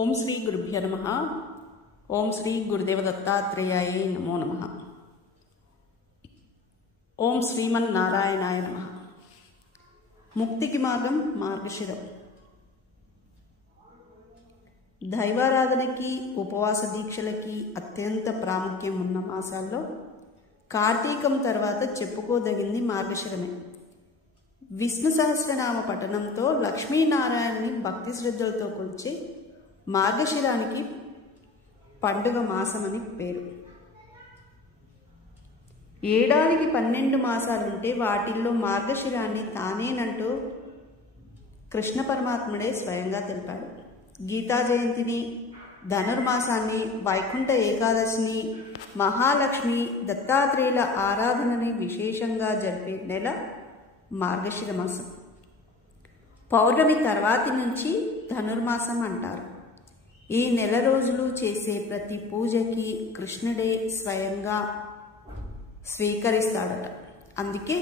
ओम श्री गुरुभ्यो नमः। ओम श्री गुरुदेव दत्तात्रेयाय नमो नमः। ओम श्रीमन्नारायणाय नमः। मुक्तिकी मार्गं మార్గశిరం। దైవారాధనకి ఉపవాస దీక్షలకి అత్యంత ప్రాముఖ్యం ఉన్న మాసాల్లో కార్తీకం తర్వాత చెప్పుకోదగింది మార్గశిరమే. విష్ణు సహస్రనామ పఠనంతో లక్ష్మీనారాయణని భక్తి శ్రద్ధలతో కొలిచే మార్గశిరానికి పండుగ మాసమని పేరు. ఏడాదికి 12 మాసాలుంటే వాటిల్లో మార్గశిరాన్ని తానేనంటూ కృష్ణ పరమాత్ముడే స్వయంగా తెలిపాడు. గీతా జయంతిని, ధనుర్మాసాన్ని, వైకుంఠ ఏకాదశిని, మహాలక్ష్మి, దత్తాత్రేయుల ఆరాధనని విశేషంగా జరిపే నెల మార్గశిర మాసం. పౌర్ణమి తర్వాతి నుంచి ధనుర్మాసం అంటారు. ఈ నెల రోజులు చేసే ప్రతి పూజకి కృష్ణుడే స్వయంగా స్వీకరిస్తాడట. అందుకే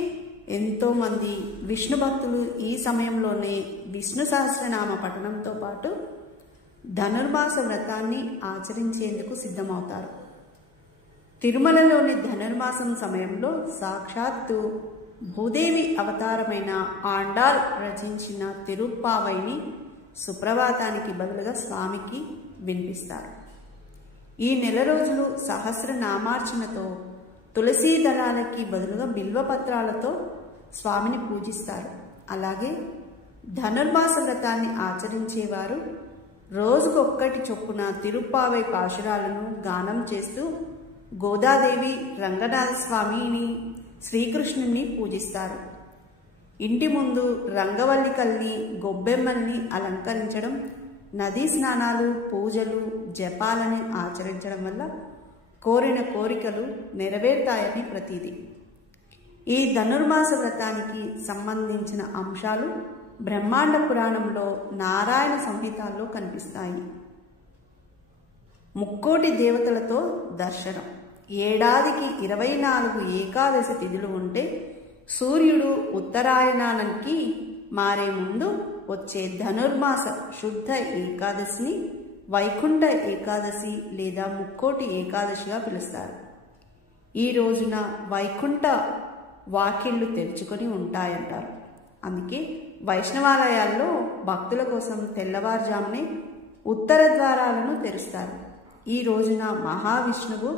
ఎంతోమంది విష్ణు భక్తులు ఈ సమయంలోనే విష్ణు సహస్రనామ పఠనంతో పాటు ధనుర్మాస వ్రతాన్ని ఆచరించేందుకు సిద్ధమవుతారు. తిరుమలలోని ధనుర్మాసం సమయంలో సాక్షాత్తు భూదేవి అవతారమైన ఆండాళ్ రచించిన తిరుప్పావైని సుప్రభాతానికి బదులుగా స్వామికి వినిపిస్తారు. ఈ నెల రోజులు సహస్రనామార్చనతో తులసీ దళాలకి బదులుగా బిల్వపత్రాలతో స్వామిని పూజిస్తారు. అలాగే ధనుర్మాస వ్రతాన్ని ఆచరించేవారు రోజుకొక్కటి చొప్పున తిరుప్పావై పాశురాలను గానం చేస్తూ గోదాదేవి, రంగనాథ స్వామిని, శ్రీకృష్ణుని పూజిస్తారు. ఇంటి ముందు రంగవల్లికల్ని, గొబ్బెమ్మల్ని అలంకరించడం, నదీ స్నానాలు, పూజలు, జపాలని ఆచరించడం వల్ల కోరిన కోరికలు నెరవేరుతాయని ప్రతీది. ఈ ధనుర్మాస వ్రతానికి సంబంధించిన అంశాలు బ్రహ్మాండ పురాణంలో నారాయణ సంహితాల్లో కనిపిస్తాయి. ముక్కోటి దేవతలతో దర్శనం. ఏడాదికి 24 ఏకాదశి తిథులు ఉంటే సూర్యుడు ఉత్తరాయణానికి మారే ముందు వచ్చే ధనుర్మాస శుద్ధ ఏకాదశిని వైకుంఠ ఏకాదశి లేదా ముక్కోటి ఏకాదశిగా పిలుస్తారు. ఈ రోజున వైకుంఠ వాకిళ్లు తెరుచుకొని ఉంటాయంటారు. అందుకే వైష్ణవాలయాల్లో భక్తుల కోసం తెల్లవారుజామునే ఉత్తర ద్వారాలను తెరుస్తారు. ఈ రోజున మహావిష్ణువు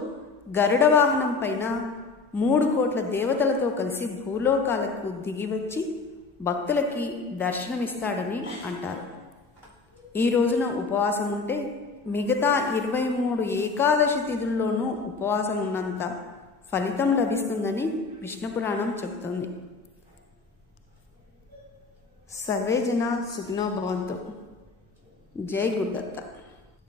గరుడ వాహనం పైన 3 కోట్ల దేవతలతో కలిసి భూలోకాలకు దిగివచ్చి భక్తులకి దర్శనమిస్తాడని అంటారు. ఈ రోజున ఉపవాసం ఉంటే మిగతా 23 ఏకాదశి తిథుల్లోనూ ఉపవాసం ఉన్నంత ఫలితం లభిస్తుందని విష్ణు పురాణం చెబుతుంది. సర్వే జనా సుఖినో భవంతు. జై గురుదత్త.